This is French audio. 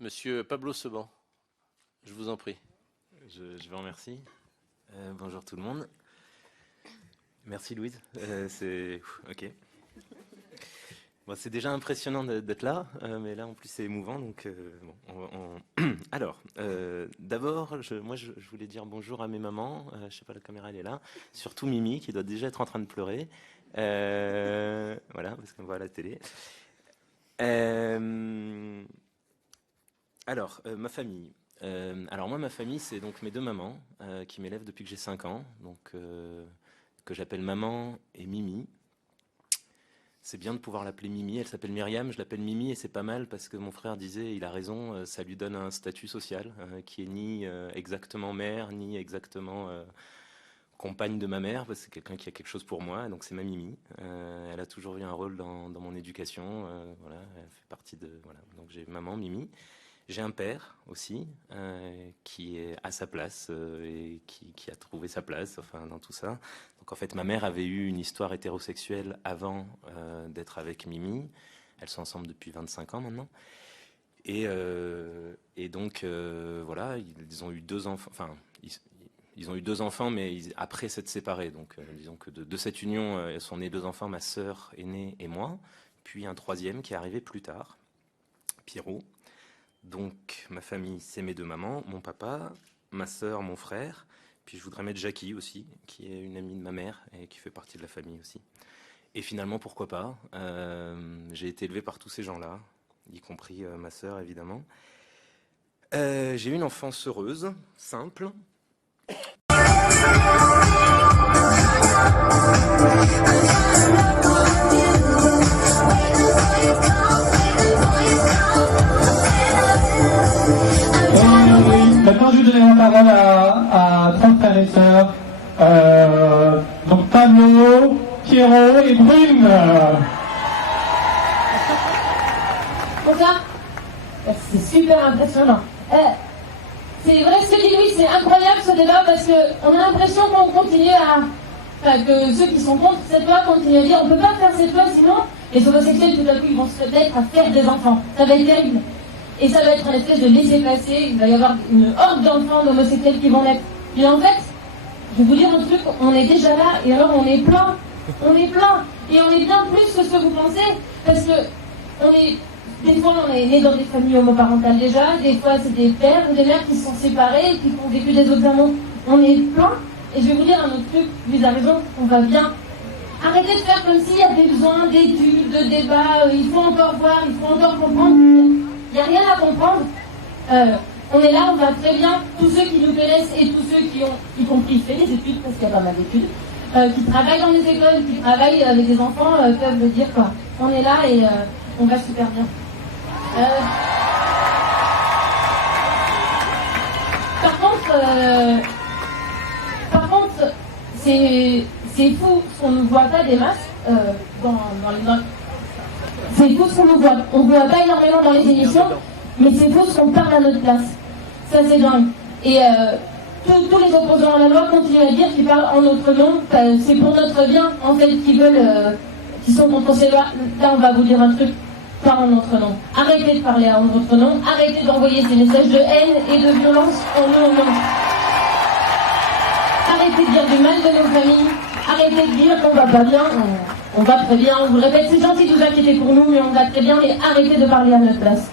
Monsieur Pablo Seban, je vous en prie. Je vous remercie. Bonjour tout le monde. Merci Louise. Ok. Bon, c'est déjà impressionnant d'être là, mais là en plus c'est émouvant. Donc, Alors, d'abord, moi je voulais dire bonjour à mes mamans. Je sais pas, la caméra elle est là. Surtout Mimi qui doit déjà être en train de pleurer. Voilà, parce qu'on voit à la télé. Ma famille. Alors moi, ma famille, c'est donc mes deux mamans qui m'élèvent depuis que j'ai 5 ans, donc que j'appelle maman et Mimi. C'est bien de pouvoir l'appeler Mimi. Elle s'appelle Myriam, je l'appelle Mimi et c'est pas mal parce que mon frère disait, il a raison, ça lui donne un statut social qui est ni exactement mère, ni exactement compagne de ma mère, parce que c'est quelqu'un qui a quelque chose pour moi, donc c'est ma Mimi. Elle a toujours eu un rôle dans mon éducation, voilà, elle fait partie de... Voilà. Donc j'ai maman, Mimi. J'ai un père aussi qui est à sa place et qui a trouvé sa place dans tout ça. Donc en fait, ma mère avait eu une histoire hétérosexuelle avant d'être avec Mimi. Elles sont ensemble depuis 25 ans maintenant. Et donc voilà, ils ont eu 2 enfants. Enfin, ils ont eu 2 enfants, mais après s'être séparés. Donc disons que de cette union sont nés 2 enfants, ma sœur aînée et moi. Puis un 3e qui est arrivé plus tard, Pierrot. Donc, ma famille, c'est mes 2 mamans, mon papa, ma sœur, mon frère. Puis je voudrais mettre Jackie aussi, qui est une amie de ma mère et qui fait partie de la famille aussi. Et finalement, pourquoi pas, j'ai été élevé par tous ces gens-là, y compris ma sœur, évidemment. J'ai eu une enfance heureuse, simple. Maintenant, je vais donner la parole à 3 frères et sœurs. Donc Pablo, Pierrot et Brune. Bonsoir. C'est super impressionnant. C'est vrai ce que dit Louis, c'est incroyable ce débat parce qu'on a l'impression qu'on continue que ceux qui sont contre cette loi continuent à dire on ne peut pas faire cette loi sinon les homosexuels tout à coup ils vont se mettre à faire des enfants. Ça va être terrible. Et ça va être une espèce de laisser-passer, il va y avoir une horde d'enfants d'homosexuels qui vont naître. Et en fait, je vais vous dire un truc, on est déjà là, et alors on est plein. On est plein. Et on est bien plus que ce que vous pensez, parce que des fois on est né dans des familles homoparentales déjà, des fois c'est des pères ou des mères qui se sont séparés, qui ont vécu des autres amours. On est plein. Et je vais vous dire un autre truc, vous avez raison, on va bien. Arrêtez de faire comme s'il y avait besoin d'études, de débats, il faut encore voir, il faut encore comprendre. Il n'y a rien à comprendre. On est là, on va très bien. Tous ceux qui nous connaissent et tous ceux qui ont, y compris fait des études, parce qu'il y a pas mal d'études, qui travaillent dans les écoles, qui travaillent avec des enfants, peuvent le dire quoi. On est là et on va super bien. Par contre, c'est fou ce qu'on ne voit pas des masses c'est faux ce qu'on nous voit. On ne voit pas énormément dans les émissions, mais c'est faux ce qu'on parle à notre place. Ça, c'est dingue. Et tous les opposants à la loi continuent à dire qu'ils parlent en notre nom. C'est pour notre bien, en fait, qu'ils sont contre ces lois. Là, on va vous dire un truc, pas en notre nom. Arrêtez de parler en notre nom. Arrêtez d'envoyer ces messages de haine et de violence en nos noms. Arrêtez de dire du mal de nos familles. Arrêtez de dire qu'on va pas bien. On va très bien, on vous le répète, c'est gentil de vous inquiéter pour nous, mais on va très bien, mais arrêtez de parler à notre place.